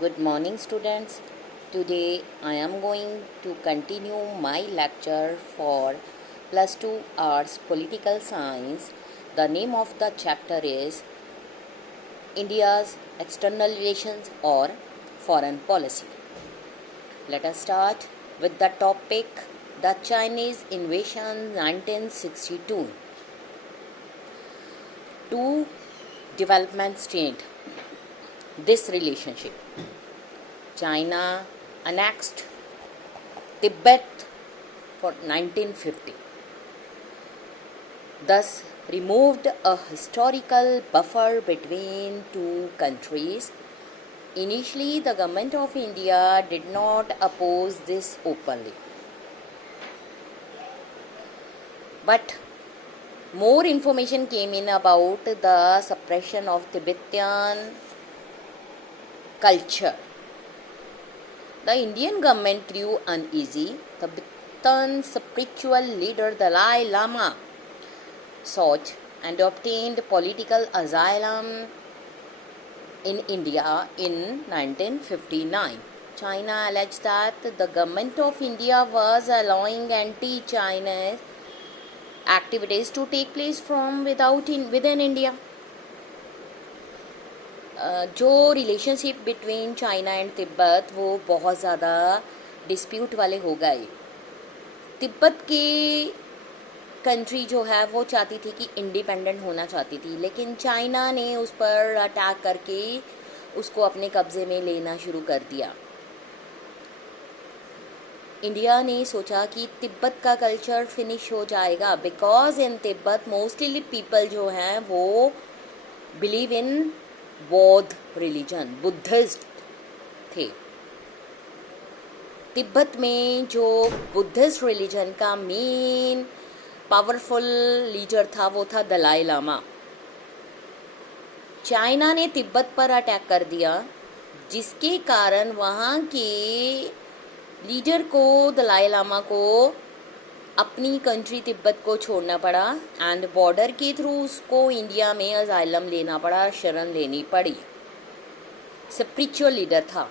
Good morning, students. Today I am going to continue my lecture for plus 2 arts political science. The name of the chapter is India's external relations or foreign policy. Let us start with the topic the Chinese invasion 1962. Two developments changed this relationship. China annexed Tibet for 1950, thus removed a historical buffer between two countries. Initially, the government of India did not oppose this openly, but more information came in about the suppression of Tibetan culture. The Indian government grew uneasy. Tibetan spiritual leader Dalai Lama sought and obtained political asylum in India in 1959. China alleged that the government of India was allowing anti-Chinese activities to take place from within India. जो relationship between China and Tibet वो बहुत ज़्यादा dispute वाले हो गए. तिब्बत के country जो है वो चाहती थी कि इंडिपेंडेंट होना चाहती थी, लेकिन चाइना ने उस पर अटैक करके उसको अपने कब्ज़े में लेना शुरू कर दिया. इंडिया ने सोचा कि तिब्बत का कल्चर फिनिश हो जाएगा, because in Tibet mostly people जो हैं वो बिलीव इन बौद्ध रिलीजन, बुद्धिस्ट थे. तिब्बत में जो बुद्धिस्ट रिलीजन का मेन पावरफुल लीडर था वो था दलाई लामा. चाइना ने तिब्बत पर अटैक कर दिया, जिसके कारण वहाँ के लीडर को, दलाई लामा को, अपनी कंट्री तिब्बत को छोड़ना पड़ा एंड बॉर्डर के थ्रू उसको इंडिया में अजाइलम लेना पड़ा, शरण लेनी पड़ी. स्पिरिचुअल लीडर था.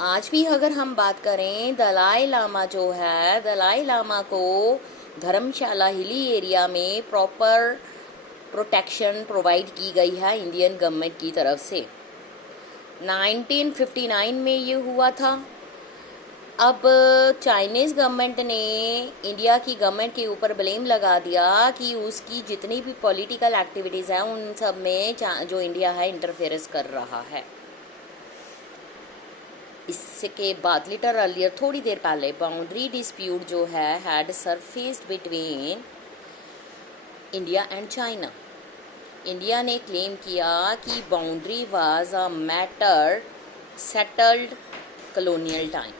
आज भी अगर हम बात करें, दलाई लामा जो है, दलाई लामा को धर्मशाला हिली एरिया में प्रॉपर प्रोटेक्शन प्रोवाइड की गई है इंडियन गवर्नमेंट की तरफ से. 1959 में ये हुआ था. अब चाइनीज़ गवर्नमेंट ने इंडिया की गवर्नमेंट के ऊपर ब्लेम लगा दिया कि उसकी जितनी भी पॉलिटिकल एक्टिविटीज़ हैं उन सब में जो इंडिया है इंटरफेरेंस कर रहा है. इसके बाद लिटर अर्लियर, थोड़ी देर पहले, बाउंड्री डिस्प्यूट जो है had surfaced between India and China. India ने क्लेम किया कि boundary was a matter settled colonial time.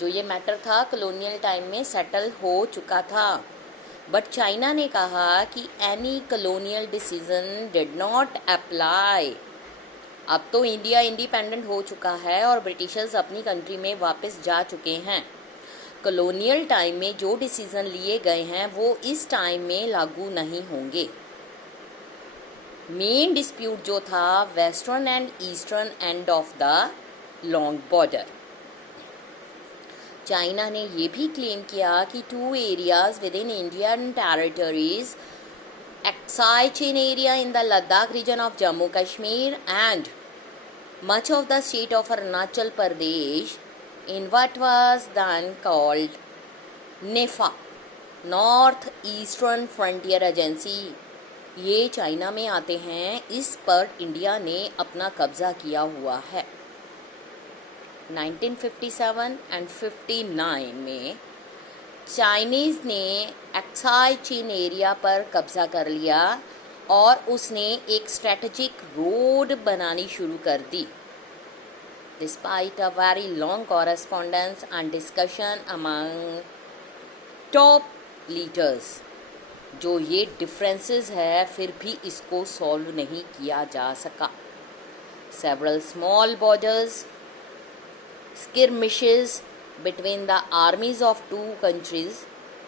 जो ये मैटर था कॉलोनियल टाइम में सेटल हो चुका था. बट चाइना ने कहा कि any colonial decision did not apply. अब तो इंडिया इंडिपेंडेंट हो चुका है और ब्रिटिशर्स अपनी कंट्री में वापस जा चुके हैं. कॉलोनियल टाइम में जो डिसीजन लिए गए हैं वो इस टाइम में लागू नहीं होंगे. मेन डिस्प्यूट जो था western end eastern end of the long border. China ने ये भी क्लेम किया कि two areas within Indian territories, Aksai Chin area in the Ladakh region of Jammu Kashmir and much of the state of Arunachal Pradesh in what was then called NEFA, north eastern frontier agency, ये China में आते हैं. इस पर इंडिया ने अपना कब्जा किया हुआ है. 1957 एंड 59 में चाइनीज़ ने एक्साई चीन एरिया पर कब्जा कर लिया और उसने एक स्ट्रेटजिक रोड बनानी शुरू कर दी. Despite a very long correspondence and discussion among top leaders, जो ये differences है फिर भी इसको solve नहीं किया जा सका. Several small borders skirmishes between the armies of two countries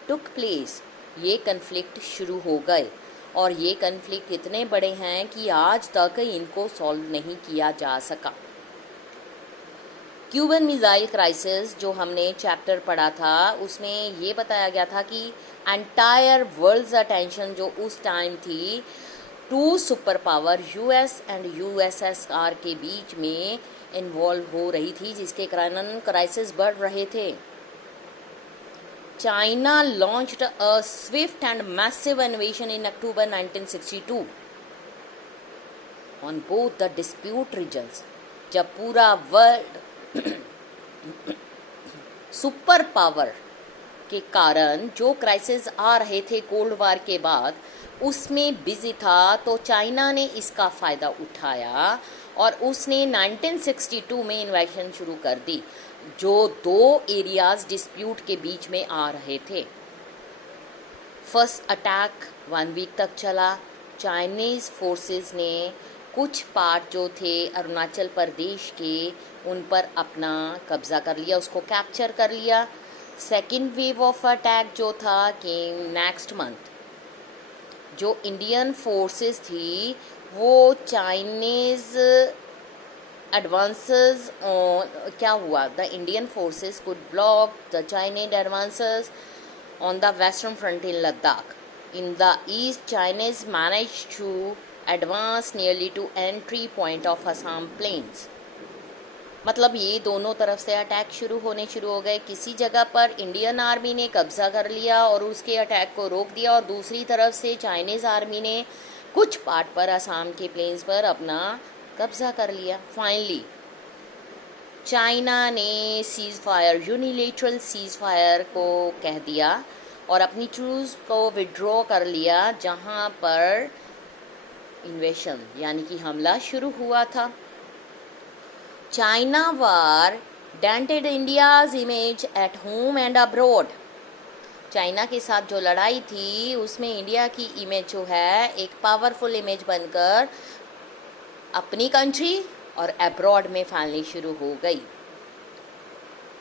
took place. ये conflict शुरू हो गए और ये conflict इतने बड़े हैं कि आज तक इनको solve नहीं किया जा सका. क्यूबन मिसाइल क्राइसिस जो हमने चैप्टर पढ़ा था उसमें ये बताया गया था कि एंटायर वर्ल्ड्स अटेंशन जो उस टाइम थी two super power US and USSR के बीच में इन्वॉल्व हो रही थी, जिसके कारण क्राइसिस बढ़ रहे थे। China launched a swift and massive invasion in October 1962 on both the dispute regions. जब पूरा वर्ल्ड सुपर पावर के कारण जो क्राइसिस आ रहे थे कोल्ड वार के बाद उसमें बिजी था, तो चाइना ने इसका फ़ायदा उठाया और उसने 1962 में इन्वेजन शुरू कर दी, जो दो एरियाज डिस्प्यूट के बीच में आ रहे थे। फर्स्ट अटैक 1 वीक तक चला। चाइनीज़ फोर्सेस ने कुछ पार्ट जो थे अरुणाचल प्रदेश के उन पर अपना कब्जा कर लिया, उसको कैप्चर कर लिया। सेकेंड वेव ऑफ अटैक जो था कि नेक्स्ट मंथ जो इंडियन फोर्सेस थी वो चाइनीज़ एडवांसेस, क्या हुआ, the Indian forces could block the Chinese advances on the western front in Ladakh. In the east, Chinese managed to advance nearly to entry point of Assam plains. मतलब ये दोनों तरफ से attack शुरू हो गए। किसी जगह पर इंडियन आर्मी ने कब्जा कर लिया और उसके अटैक को रोक दिया, और दूसरी तरफ से चाइनीज़ आर्मी ने कुछ पार्ट पर असम के प्लेन्स पर अपना कब्जा कर लिया। फाइनली चाइना ने seize fire, unilateral seize fire को कह दिया और अपनी ट्रूज को विड्रॉ कर लिया, जहां पर इन्वेशन यानी कि हमला शुरू हुआ था। China war dented India's image at home and abroad. China के साथ जो लड़ाई थी उसमें इंडिया की इमेज जो है एक पावरफुल इमेज बनकर अपनी कंट्री और अब्रॉड में फैलनी शुरू हो गई।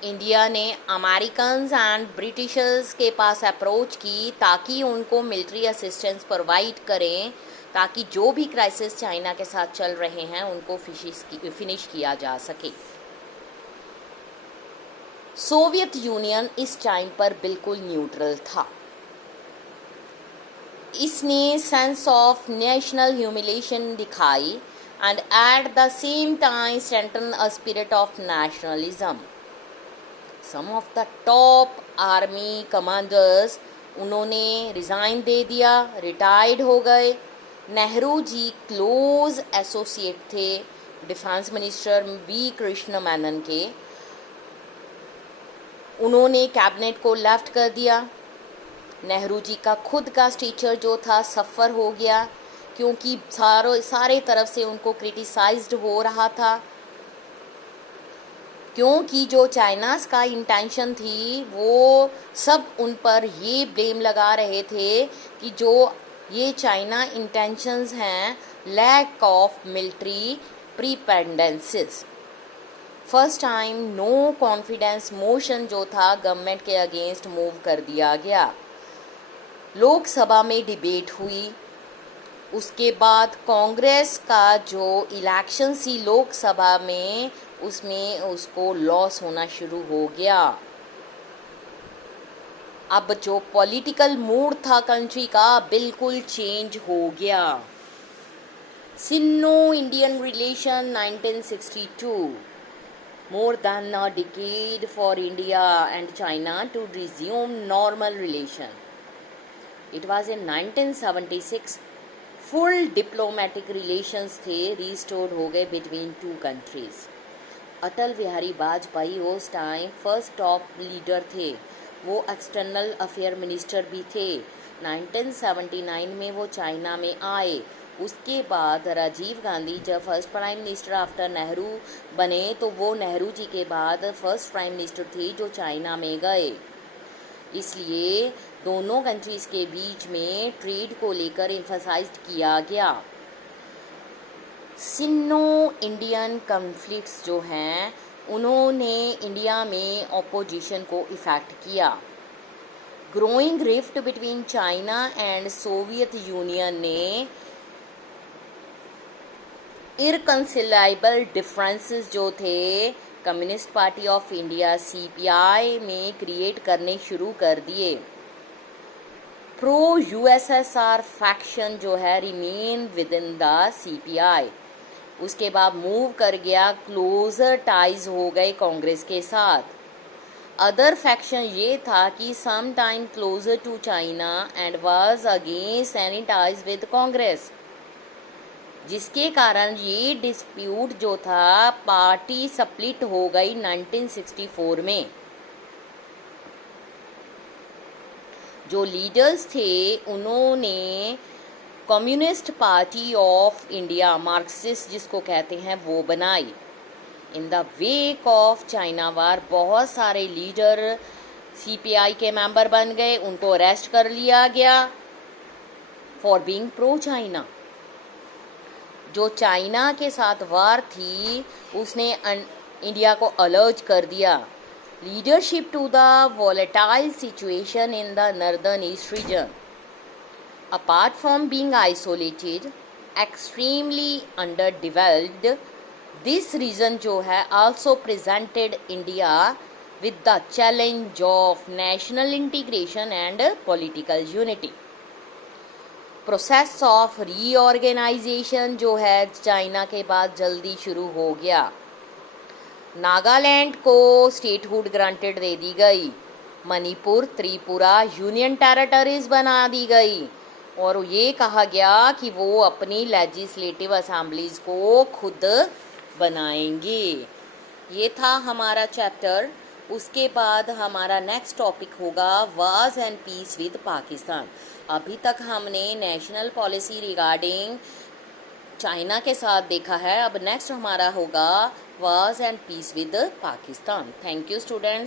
इंडिया ने अमेरिकन्स एंड ब्रिटिशर्स के पास अप्रोच की ताकि उनको मिलिट्री असिस्टेंस प्रोवाइड करें, ताकि जो भी क्राइसिस चाइना के साथ चल रहे हैं उनको फिनिश किया जा सके। सोवियत यूनियन इस टाइम पर बिल्कुल न्यूट्रल था। इसने सेंस ऑफ नेशनल ह्यूमिलेशन दिखाई and at the same time strengthen a spirit of nationalism. Some of the top army commanders उन्होंने रिज़ाइन दे दिया, रिटायर्ड हो गए। नेहरू जी क्लोज एसोसिएट थे defence minister V Krishna Menon के, उन्होंने कैबिनेट को लेफ्ट कर दिया। नेहरू जी का खुद का स्टेचर जो था सफ़र हो गया, क्योंकि सारे तरफ से उनको क्रिटिसाइज्ड हो रहा था, क्योंकि जो चाइनाज़ का इंटेंशन थी वो सब उन पर ये ब्लेम लगा रहे थे कि जो ये चाइना इंटेंशंस हैं lack of military preparedness. First time no confidence motion जो था गवर्नमेंट के अगेंस्ट मूव कर दिया गया। लोकसभा में डिबेट हुई, उसके बाद कांग्रेस का जो इलेक्शन सी लोकसभा में उसमें उसको लॉस होना शुरू हो गया। अब जो पॉलिटिकल मूड था कंट्री का बिल्कुल चेंज हो गया। सिनो Indian relation 1962, more than a decade for India and China to resume normal relation. It was in 1976 full diplomatic relations थे रिस्टोर्ड हो गए between two countries. Atal Bihari Vajpayee उस टाइम फर्स्ट टॉप लीडर थे, वो एक्सटर्नल अफेयर मिनिस्टर भी थे। 1979 में वो चाइना में आए। उसके बाद राजीव गांधी जब first prime minister after Nehru बने, तो वो नेहरू जी के बाद फर्स्ट प्राइम मिनिस्टर थे जो चाइना में गए। इसलिए दोनों कंट्रीज़ के बीच में ट्रेड को लेकर एम्फसाइज्ड किया गया। सिनो इंडियन कॉन्फ्लिक्ट्स जो हैं उन्होंने इंडिया में ऑपोजिशन को इफेक्ट किया। Growing rift between China and Soviet union ने इरकंसिलाइबल डिफरेंसेस जो थे communist party of India CPI में क्रिएट करने शुरू कर दिए। प्रो यूएसएसआर फैक्शन जो है remain with in the CPI. उसके बाद मूव कर गया, क्लोजर टाइज हो गए कांग्रेस के साथ। अदर फैक्शन ये था कि some time closer to China and was against any ties with Congress, जिसके कारण ये डिस्प्यूट जो था पार्टी स्प्लिट हो गई 1964 में। जो लीडर्स थे उन्होंने communist party of India, Marxist जिसको कहते हैं, वो बनाई। In the wake of China war बहुत सारे लीडर सीपीआई के मेंबर बन गए, उनको अरेस्ट कर लिया गया फॉर बीइंग प्रो चाइना। जो चाइना के साथ वार थी उसने इंडिया को अलर्ट कर दिया। Leadership to the volatile situation in the northern east region. Apart from being isolated, extremely underdeveloped, this region जो है also presented India with the challenge of national integration and political unity. Process of reorganisation जो है China के बाद जल्दी शुरू हो गया। नागालैंड को स्टेटहुड ग्रांटेड दे दी गई। मणिपुर, त्रिपुरा यूनियन टेरिटरीज बना दी गई और ये कहा गया कि वो अपनी लेजिस्लेटिव असेंबलीज को खुद बनाएंगे। ये था हमारा चैप्टर। उसके बाद हमारा नेक्स्ट टॉपिक होगा wars and peace with Pakistan. अभी तक हमने नेशनल पॉलिसी रिगार्डिंग चाइना के साथ देखा है, अब नेक्स्ट हमारा होगा wars and peace with Pakistan. Thank you students.